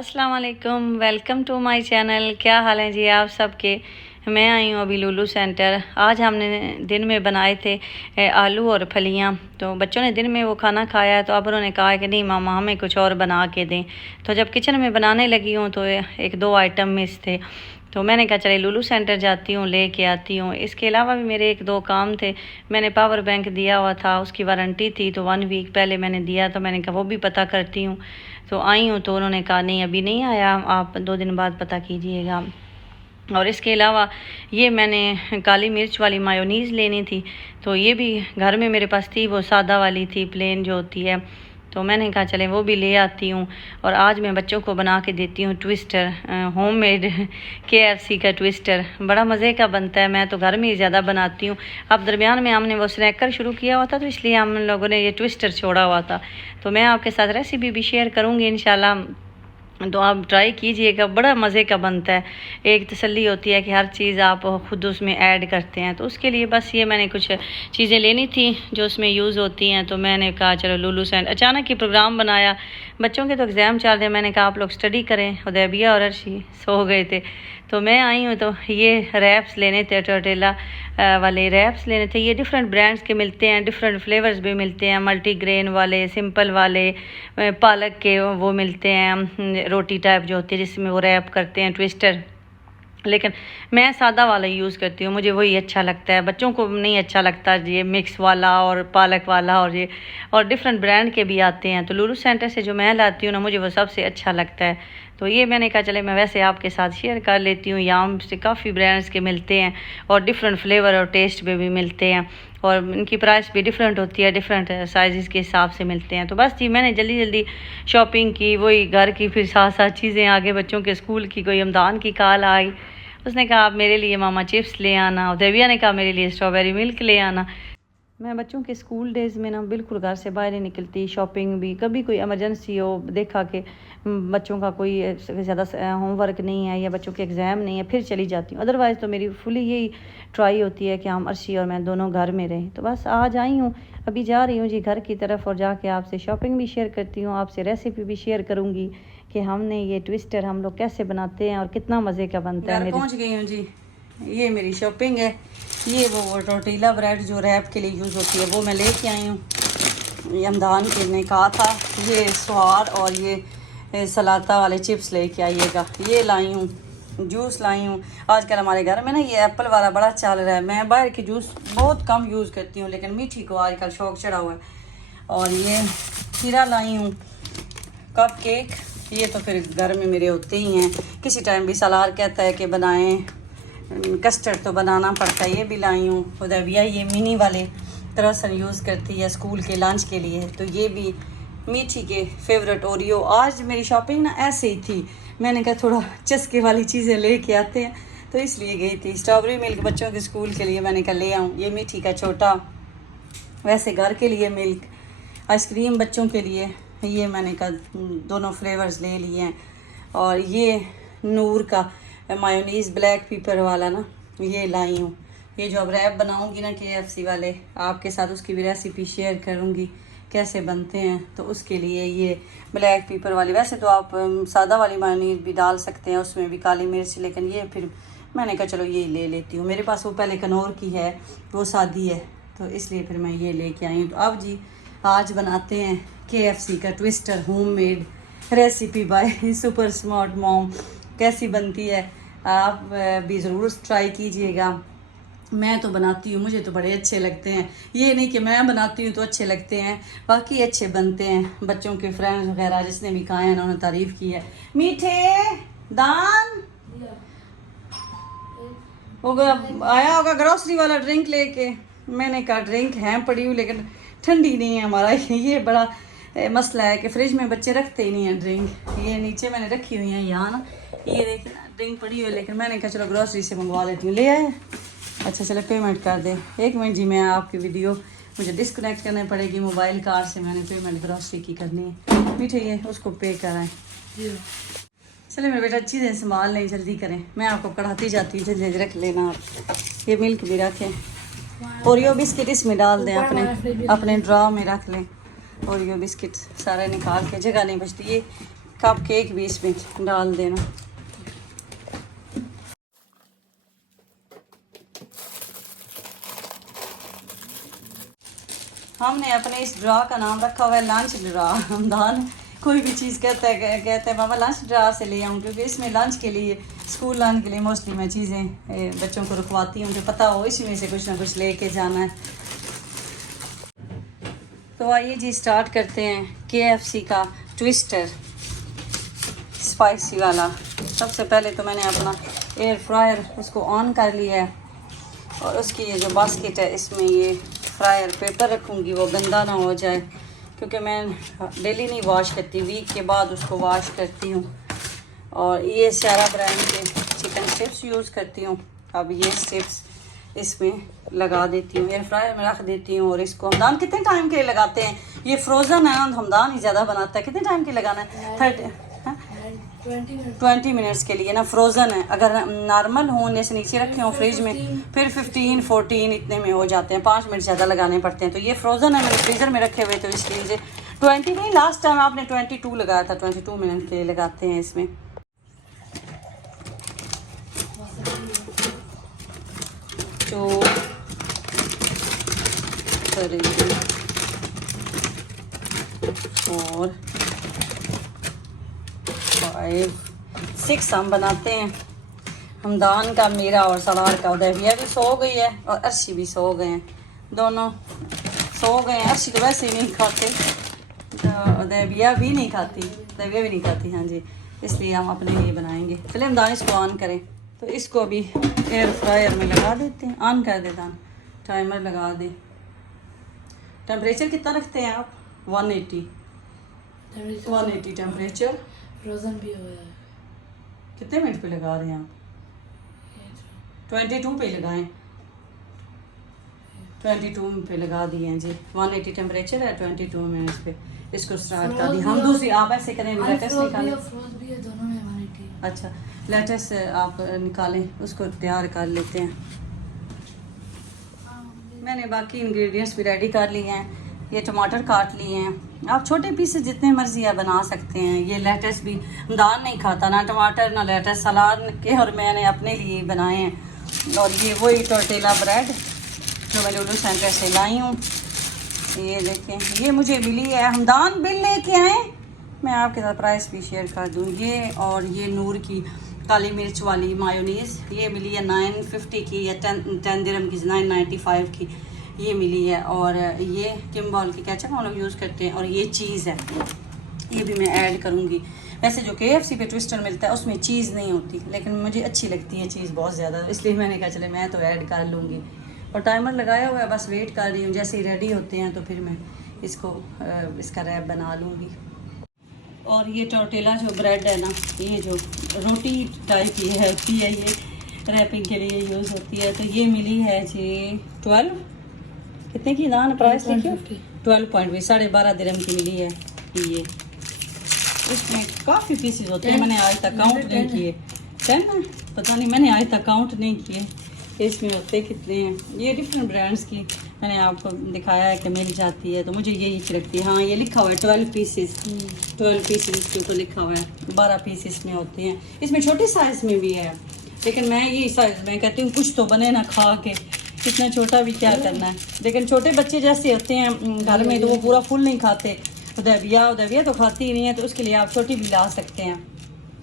अस्सलाम वालेकुम, welcome to my channel. क्या हाल है जी आप सबके। मैं आई हूँ अभी लुलू सेंटर। आज हमने दिन में बनाए थे आलू और फलियाँ। तो बच्चों ने दिन में वो खाना खाया है, तो अब उन्होंने कहा कि नहीं मामा हमें कुछ और बना के दें। तो जब किचन में बनाने लगी हूँ तो एक दो आइटम मिस थे, तो मैंने कहा चले लुलू सेंटर जाती हूँ, लेके आती हूँ। इसके अलावा भी मेरे एक दो काम थे। मैंने पावर बैंक दिया हुआ था, उसकी वारंटी थी, तो 1 वीक पहले मैंने दिया, तो मैंने कहा वो भी पता करती हूँ। तो आई हूँ तो उन्होंने कहा नहीं अभी नहीं आया, आप 2 दिन बाद पता कीजिएगा। और इसके अलावा ये मैंने काली मिर्च वाली मायोनीज़ लेनी थी, तो ये भी घर में मेरे पास थी, वो सादा वाली थी, प्लेन जो होती है। तो मैंने कहा चले वो भी ले आती हूँ। और आज मैं बच्चों को बना के देती हूँ ट्विस्टर, होममेड KFC का ट्विस्टर। बड़ा मज़े का बनता है, मैं तो घर में ही ज़्यादा बनाती हूँ। अब दरमियान में हमने वो स्नैकर शुरू किया हुआ था, तो इसलिए हम लोगों ने ये ट्विस्टर छोड़ा हुआ था। तो मैं आपके साथ रेसिपी भी शेयर करूँगी इंशाल्लाह, तो आप ट्राई कीजिएगा, बड़ा मज़े का बनता है। एक तसल्ली होती है कि हर चीज़ आप खुद उसमें ऐड करते हैं। तो उसके लिए बस ये मैंने कुछ चीज़ें लेनी थी जो उसमें यूज़ होती हैं। तो मैंने कहा चलो लुलू सेंटर, अचानक ही प्रोग्राम बनाया। बच्चों के तो एग्ज़ाम चल रहे हैं, मैंने कहा आप लोग स्टडी करें। उदैबिया और अर्शी सो गए थे, तो मैं आई हूँ। तो ये रैप्स लेने थे, टोटेला वाले रैप्स लेने थे। ये डिफरेंट ब्रांड्स के मिलते हैं, डिफरेंट फ्लेवर्स भी मिलते हैं, मल्टीग्रेन वाले, सिंपल वाले, पालक के वो मिलते हैं, रोटी टाइप जो होती है जिसमें वो रैप करते हैं ट्विस्टर। लेकिन मैं सादा वाला यूज़ करती हूँ, मुझे वही अच्छा लगता है। बच्चों को नहीं अच्छा लगता ये मिक्स वाला और पालक वाला, और ये और डिफरेंट ब्रांड के भी आते हैं। तो लुलू सेंटर से जो मैं लाती हूँ ना, मुझे वो सबसे अच्छा लगता है। तो ये मैंने कहा चले मैं वैसे आपके साथ शेयर कर लेती हूँ। याम से काफ़ी ब्रांड्स के मिलते हैं और डिफरेंट फ्लेवर और टेस्ट में भी मिलते हैं, और इनकी प्राइस भी डिफरेंट होती है, डिफरेंट साइज़ के हिसाब से मिलते हैं। तो बस जी मैंने जल्दी जल्दी शॉपिंग की, वही घर की, फिर साथ साथ चीज़ें आगे बच्चों के स्कूल की। कोई रमदान की कॉल आई, उसने कहा आप मेरे लिए मामा चिप्स ले आना। उदैबिया ने कहा मेरे लिए स्ट्रॉबेरी मिल्क ले आना। मैं बच्चों के स्कूल डेज़ में ना बिल्कुल घर से बाहर नहीं निकलती। शॉपिंग भी कभी कोई इमरजेंसी हो, देखा कि बच्चों का कोई ज़्यादा होमवर्क नहीं है या बच्चों के एग्ज़ाम नहीं है, फिर चली जाती हूँ। अदरवाइज़ तो मेरी फुली यही ट्राई होती है कि हम अर्शी और मैं दोनों घर में रहें। तो बस आज आई हूँ, अभी जा रही हूँ जी घर की तरफ, और जाके आपसे शॉपिंग भी शेयर करती हूँ, आपसे रेसिपी भी शेयर करूँगी कि हमने ये ट्विस्टर हम लोग कैसे बनाते हैं और कितना मज़े का बनता है। पहुँच गई हूँ जी, ये मेरी शॉपिंग है। ये वो टोटीला ब्रेड जो रैप के लिए यूज़ होती है वो मैं लेके आई हूँ। ये हमदान के ने कहा था ये स्वार और ये सलाता वाले चिप्स लेके आइएगा। ये लाई हूँ, जूस लाई हूँ। आजकल हमारे घर में ना ये एप्पल वाला बड़ा चल रहा है। मैं बाहर की जूस बहुत कम यूज़ करती हूँ, लेकिन मीठी को आजकल शौक चढ़ा हुआ है। और ये खीरा लाई हूँ, कप केक, ये तो फिर घर में मेरे होते ही हैं। किसी टाइम भी सलार कहता है कि बनाएं, कस्टर्ड तो बनाना पड़ता है। ये भी लाई हूँ। उदैबिया ये मिनी वाले तरसन यूज़ करती है स्कूल के लंच के लिए, तो ये भी मीठी के फेवरेट ओरियो। आज मेरी शॉपिंग ना ऐसे ही थी, मैंने कहा थोड़ा चस्के वाली चीज़ें लेके आते हैं, तो इसलिए गई थी। स्ट्रॉबेरी मिल्क बच्चों के स्कूल के लिए मैंने कहा ले आऊँ। ये मीठी का छोटा, वैसे घर के लिए मिल्क, आइसक्रीम बच्चों के लिए, ये मैंने कहा दोनों फ्लेवर्स ले लिए हैं। और ये नूर का मायोनीज़ ब्लैक पेपर वाला ना, ये लाई हूँ। ये जो अब रैप बनाऊँगी ना KFC वाले, आपके साथ उसकी भी रेसिपी शेयर करूँगी कैसे बनते हैं। तो उसके लिए ये ब्लैक पेपर वाली, वैसे तो आप सादा वाली मायोनीज़ भी डाल सकते हैं, उसमें भी काली मिर्च, लेकिन ये फिर मैंने कहा चलो ये ले लेती हूँ। मेरे पास वो पहले कनौर की है, वो सादी है, तो इसलिए फिर मैं ये लेके आई हूँ। तो अब जी आज बनाते हैं KFC का twister, homemade recipe by super smart mom. कैसी बनती है आप भी ज़रूर ट्राई कीजिएगा। मैं तो बनाती हूँ, मुझे तो बड़े अच्छे लगते हैं। ये नहीं कि मैं बनाती हूँ तो अच्छे लगते हैं, बाकी अच्छे बनते हैं। बच्चों के फ्रेंड्स वगैरह जिसने भी खाए हैं उन्होंने तारीफ़ की है। मीठे दान वो आया होगा ग्रोसरी वाला ड्रिंक लेके। मैंने कहा ड्रिंक है पड़ी हुई, लेकिन ठंडी नहीं है हमारा। ये बड़ा मसला है कि फ्रिज में बच्चे रखते ही नहीं हैं ड्रिंक। ये नीचे मैंने रखी हुई है यहाँ ना, ये देखिए ना ड्रिंक पड़ी हुई है, लेकिन मैंने कहा चलो ग्रोसरी से मंगवा लेती हूँ। ले आए, अच्छा चलो पेमेंट कर दे। 1 मिनट जी, मैं आपकी वीडियो मुझे डिस्कनेक्ट करनी पड़ेगी मोबाइल कार्ड से, मैंने पेमेंट ग्रोसरी की करनी है। मीठे ये उसको पे कराएं। चले मेरे बेटा चीज़ें संभाल लें, जल्दी करें, मैं आपको कढ़ाती जाती हूँ, जल्दी रख लेना आप। ये मिल्क भी रखें, ओरियो बिस्किट इसमें डाल दें, अपने ड्रा में रख लें। ओरियो बिस्किट सारे निकाल के, जगह नहीं बचती। ये कप केक भी इसमें डाल देना। हमने अपने इस ड्रा का नाम रखा हुआ है लंच ड्रा। हमदान कोई भी चीज़ कहते हैं मामा लंच ड्रा से ले आऊँ, क्योंकि इसमें लंच के लिए, स्कूल लंच के लिए मोस्टली मैं चीज़ें बच्चों को रुकवाती हूँ, जो पता हो इसी में से कुछ ना कुछ लेके जाना है। तो आइए जी स्टार्ट करते हैं KFC का ट्विस्टर स्पाइसी वाला। सबसे पहले तो मैंने अपना एयर फ्रायर उसको ऑन कर लिया है, और उसकी ये जो बास्केट है इसमें ये फ्रायर पेपर रखूँगी, वो गंदा ना हो जाए, क्योंकि मैं डेली नहीं वॉश करती, वीक के बाद उसको वॉश करती हूँ। और ये सारा ब्रांड के चिकन स्ट्रिप्स यूज़ करती हूँ। अब ये स्ट्रिप्स इसमें लगा देती हूँ, एयर फ्रायर में रख देती हूँ। और इसको हमदान कितने टाइम के लिए लगाते हैं? ये फ्रोज़न है, हमदान ही ज़्यादा बनाता है। कितने टाइम के लगाना है? 20 मिनट्स के लिए ना। फ्रोज़न है, अगर नॉर्मल हो जैसे नीचे रखे हों फ्रिज में, फिर 15-14 इतने में हो जाते हैं, 5 मिनट ज़्यादा लगाने पड़ते हैं। तो ये फ्रोज़न है, मैंने फ्रीज़र में रखे हुए, तो इसलिए से 20 नहीं, लास्ट टाइम आपने 22 लगाया था, 22 मिनट के लिए लगाते हैं इसमें। तो 3 4 5 6 हम बनाते हैं। हमदान का, मेरा और सलार का। उदैबिया भी सो गई है और अर्शी भी सो गए हैं, दोनों सो गए हैं। अर्शी तो वैसे ही नहीं खाते, तो उदैबिया भी नहीं खाती, उदैबिया भी नहीं खाती, हाँ जी, इसलिए हम अपने लिए बनाएंगे। चले हमदान इसको ऑन करें, तो इसको अभी एयर फ्रायर में लगा देते हैं। ऑन कर देता हूँ, टाइमर लगा दे। टेम्परेचर कितना रखते हैं आप? 180 टेम्परेचर। फ्रोजन भी हो गया। कितने मिनट पे लगा रहे हैं आप? 22 पे लगाएं। 22 पे लगा दिए हैं जी। 180 टेम्परेचर है, 22 मिनट्स पे इसको स्टार्ट कर दिया। हम दूसरी आप ऐसे करें, लेटेस्ट निकालें। दोनों में 180। अच्छा, लेटेस्ट आप निकालें, उसको तैयार कर लेते हैं। मैंने बाकी इंग्रेडिएंट्स भी रेडी कर लिए हैं। ये टमाटर काट लिए हैं, आप छोटे पीसेस जितने मर्जी आप बना सकते हैं। ये लेटस भी दान नहीं खाता, ना टमाटर ना लेटस, सलाद के और मैंने अपने लिए बनाए हैं। और ये वही टोर्टेला ब्रेड जो मैं लुलू सेंटर से लाई हूँ। ये देखें, ये मुझे मिली है, हमदान बिल लेके आए, मैं आपके साथ प्राइस भी शेयर कर दूँ। ये और ये नूर की काली मिर्च वाली मायोनीज़, ये मिली है 950 की या 10 दिरहम की, 995 की ये मिली है। और ये किम्बॉल की केचप हम लोग यूज़ करते हैं। और ये चीज़ है, ये भी मैं ऐड करूँगी। वैसे जो KFC पे ट्विस्टर मिलता है उसमें चीज़ नहीं होती, लेकिन मुझे अच्छी लगती है चीज़ बहुत ज़्यादा, इसलिए मैंने कहा चले मैं तो ऐड कर लूँगी। और टाइमर लगाया हुआ है, बस वेट कर रही हूँ, जैसे ही रेडी होते हैं तो फिर मैं इसको इसका रैप बना लूँगी। और ये टोर्टेला जो ब्रेड है ना, ये जो रोटी टाइप की होती है, ये रैपिंग के लिए यूज़ होती है। तो ये मिली है जी 12, कितने की दान प्राइस लिखियो? 12.20, 12.5 दिरहम की मिली है ये। इसमें काफ़ी पीसेस होते हैं, मैंने आज तक काउंट नहीं किए। 10 पता नहीं, मैंने आज तक काउंट नहीं किए इसमें होते कितने हैं। ये डिफरेंट ब्रांड्स की मैंने आपको दिखाया है कि मिल जाती है, तो मुझे यही अच्छी लगती है। हाँ, ये लिखा हुआ है 12 पीसेस, 12 पीसेस इसके ऊपर लिखा हुआ है, 12 पीसेस में होते हैं। इसमें छोटे साइज़ में भी है, लेकिन मैं यही साइज़ में कहती हूँ कुछ तो बने ना खा के, इतना छोटा भी क्या करना है। लेकिन छोटे बच्चे जैसे होते हैं घर में, तो वो पूरा फुल नहीं खाते। उदैबिया तो खाती ही नहीं है, तो उसके लिए आप छोटी भी ला सकते हैं।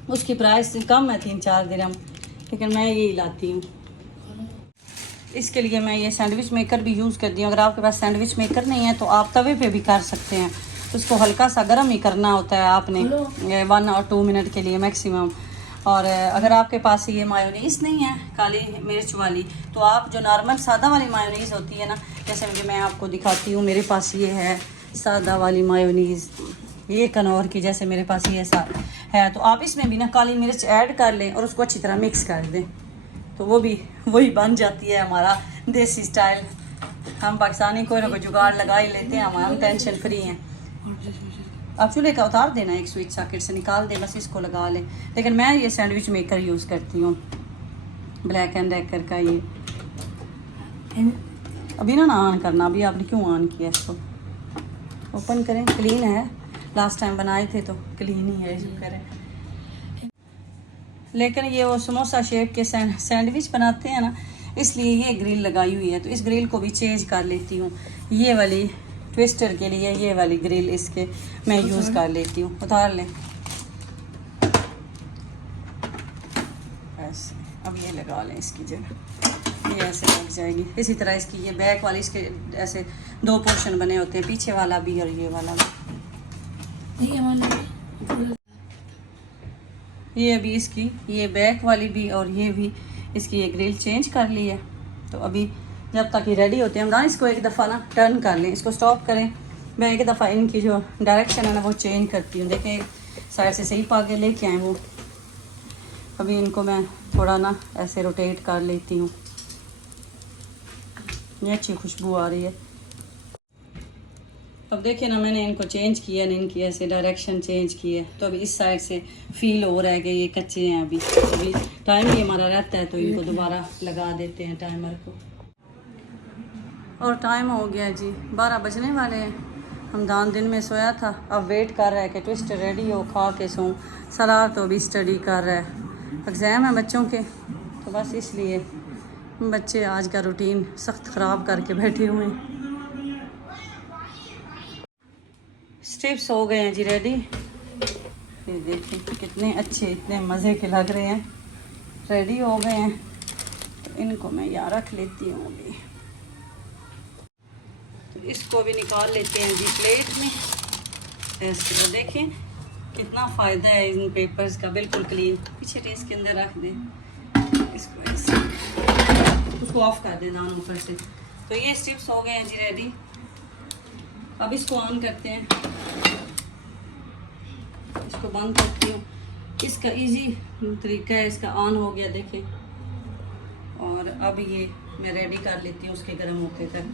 उसकी प्राइस कम है 3-4 दिरहम, लेकिन मैं यही लाती हूँ। इसके लिए मैं ये सैंडविच मेकर भी यूज़ करती हूँ। अगर आपके पास सैंडविच मेकर नहीं है तो आप तवे पे भी कर सकते हैं। उसको हल्का सा गर्म ही करना होता है आपने, 1 और 2 मिनट के लिए मैक्सिमम। और अगर आपके पास ये मायोनीज़ नहीं है काली मिर्च वाली, तो आप जो नॉर्मल सादा वाली मायोनीज़ होती है ना, जैसे मुझे मैं आपको दिखाती हूँ, मेरे पास ये है सादा वाली मायोनीज़, ये कनौर की, जैसे मेरे पास ये है, तो आप इसमें भी ना काली मिर्च ऐड कर लें और उसको अच्छी तरह मिक्स कर दें, तो वो भी वही बन जाती है हमारा देसी स्टाइल। हम पाकिस्तानी कोई ना कोई जुगाड़ लगा ही लेते हैं, हम टेंशन फ्री हैं। आप चूल्हे का उतार देना, एक स्विच सॉकेट से निकाल दें, बस इसको लगा लें। लेकिन मैं ये सैंडविच मेकर यूज़ करती हूँ, ब्लैक एंड डेकर का। ये अभी ना ऑन करना, अभी आपने क्यों ऑन किया? इसको ओपन करें, क्लीन है, लास्ट टाइम बनाए थे तो क्लीन ही है शुक्र है। लेकिन ये वो समोसा शेप के सैंडविच बनाते हैं ना, इसलिए ये ग्रिल लगाई हुई है, तो इस ग्रिल को भी चेंज कर लेती हूँ। ये वाली ट्विस्टर के लिए ये वाली ग्रिल इसके मैं यूज़ कर लेती हूँ। उतार लें ऐसे, अब ये लगा लें इसकी जगह, ये ऐसे लग जाएगी। इसी तरह इसकी ये बैक वाली, इसके ऐसे 2 पोर्शन बने होते हैं, पीछे वाला भी और ये वाला भी। ये अभी इसकी ये बैक वाली भी और ये भी इसकी ये ग्रिल चेंज कर ली है। तो अभी जब तक ये रेडी होते हैं हम ना इसको एक दफ़ा ना टर्न कर लें, इसको स्टॉप करें। मैं एक दफ़ा इनकी जो डायरेक्शन है ना वो चेंज करती हूँ। देखें साइड से सही पा के लेके आए वो। अभी इनको मैं थोड़ा ना ऐसे रोटेट कर लेती हूँ, ये अच्छी खुशबू आ रही है। अब देखिए ना मैंने इनको चेंज किया ना, इनकी ऐसे डायरेक्शन चेंज की है। तो अभी इस साइड से फील हो रहा है कि ये कच्चे हैं। अभी टाइम ये हमारा रहता है तो इनको दोबारा लगा देते हैं टाइमर को। और टाइम हो गया जी, 12 बजने वाले हैं। हमदान दिन में सोया था, अब वेट कर रहा है कि ट्विस्ट रेडी हो, खा के सोऊं। सलार तो अभी स्टडी कर रहा है, एग्ज़ाम है बच्चों के, तो बस इसलिए बच्चे आज का रूटीन सख्त ख़राब करके बैठे हुए हैं। स्ट्रिप्स हो गए हैं जी रेडी। ये देखिए कितने अच्छे, इतने मज़े के लग रहे हैं, रेडी हो गए हैं। तो इनको मैं यहाँ रख लेती हूँ अभी। तो इसको भी निकाल लेते हैं जी प्लेट में। ऐसे तो देखें कितना फ़ायदा है इन पेपर्स का, बिल्कुल क्लीन। पीछे टेस के अंदर रख दें इसको, ऐसे उसको ऑफ कर दें दान ऊपर से। तो ये स्ट्रिप्स हो गए हैं जी रेडी। अब इसको ऑन करते हैं, इसको बंद करती हूँ। इसका इजी तरीका है, इसका ऑन हो गया देखें। और अब ये मैं रेडी कर लेती हूँ उसके गर्म होते तक।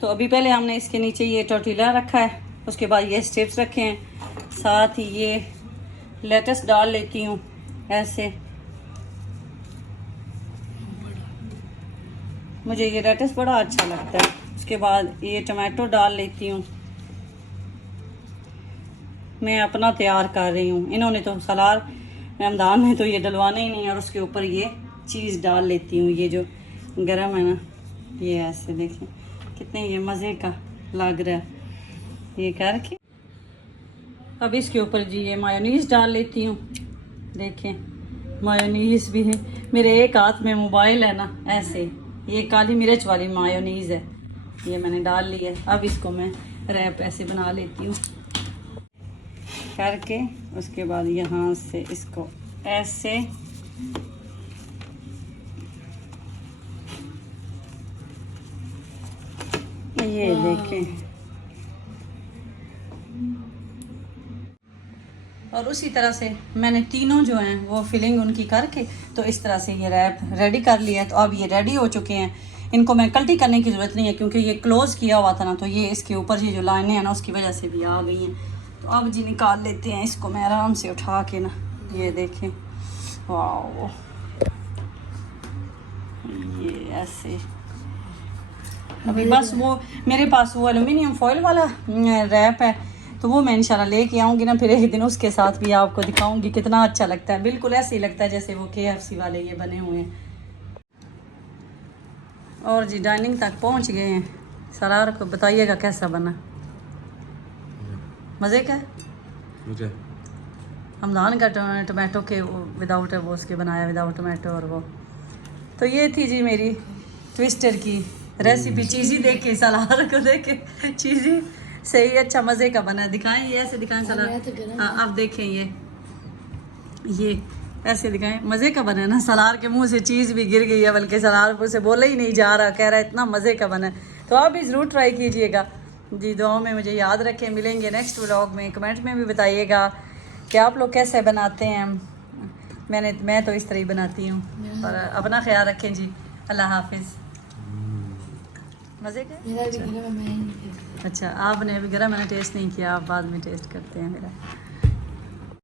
तो अभी पहले हमने इसके नीचे ये टोर्टिला रखा है, उसके बाद ये स्ट्रिप्स रखे हैं, साथ ही ये लेटस डाल लेती हूँ ऐसे। मुझे ये लेटस बड़ा अच्छा लगता है। उसके बाद ये टमाटो डाल लेती हूँ, मैं अपना तैयार कर रही हूँ। इन्होंने तो सलार रमदान में तो ये डलवाना ही नहीं है। और उसके ऊपर ये चीज़ डाल लेती हूँ, ये जो गरम है ना, ये ऐसे देखें कितने ये मज़े का लग रहा है ये करके। अब इसके ऊपर जी ये मायोनीज़ डाल लेती हूँ। देखें मायोनीज़ भी है, मेरे एक हाथ में मोबाइल है ना, ऐसे ये काली मिर्च वाली मायोनीज़ है, ये मैंने डाल ली है। अब इसको मैं रैप ऐसे बना लेती हूँ करके। उसके बाद यहाँ से इसको ऐसे ये देखें। और उसी तरह से मैंने तीनों जो हैं वो फिलिंग उनकी करके तो इस तरह से ये रैप रेडी कर लिया है। तो अब ये रेडी हो चुके हैं, इनको मैं कल्टी करने की ज़रूरत नहीं है क्योंकि ये क्लोज़ किया हुआ था ना, तो ये इसके ऊपर ये जो लाइनें हैं ना उसकी वजह से भी आ गई हैं। तो अब जी निकाल लेते हैं इसको, मैं आराम से उठा के ना, ये देखें वाह, ये ऐसे। अभी बस वो मेरे पास वो एलुमिनियम फॉइल वाला रैप है, तो वो मैं इंशाल्लाह लेके आऊँगी ना, फिर एक दिन उसके साथ भी आपको दिखाऊंगी कितना अच्छा लगता है। बिल्कुल ऐसे ही लगता है जैसे वो KFC वाले ये बने हुए हैं। और जी डाइनिंग तक पहुंच गए हैं। सरार को बताइएगा कैसा बना, मज़े का है। मुझे हमदान का टमाटो के विदाउट है वो उसके बनाया विदाउट टमाटो। और वो तो ये थी जी मेरी ट्विस्टर की रेसिपी। चीज़ी देख के सलार को देख के चीज़ी सही अच्छा मज़े का बना। दिखाएं ये ऐसे दिखाएं सलार। हाँ अब देखें ये ऐसे दिखाएं, मज़े का बना है ना। सलार के मुंह से चीज़ भी गिर गई है, बल्कि सलार से बोला ही नहीं जा रहा, कह रहा है इतना मज़े का बना है। तो आप भी ज़रूर ट्राई कीजिएगा जी। दुआओं में मुझे याद रखें। मिलेंगे नेक्स्ट व्लॉग में। कमेंट में भी बताइएगा कि आप लोग कैसे बनाते हैं। मैं तो इस तरह ही बनाती हूँ। और अपना ख्याल रखें जी। अल्लाह हाफिज़। मज़े का। मेरा भी गरम है, मैं नहीं खाती। अच्छा आपने अभी गरम मैंने टेस्ट नहीं किया, आप बाद में टेस्ट करते हैं मेरा।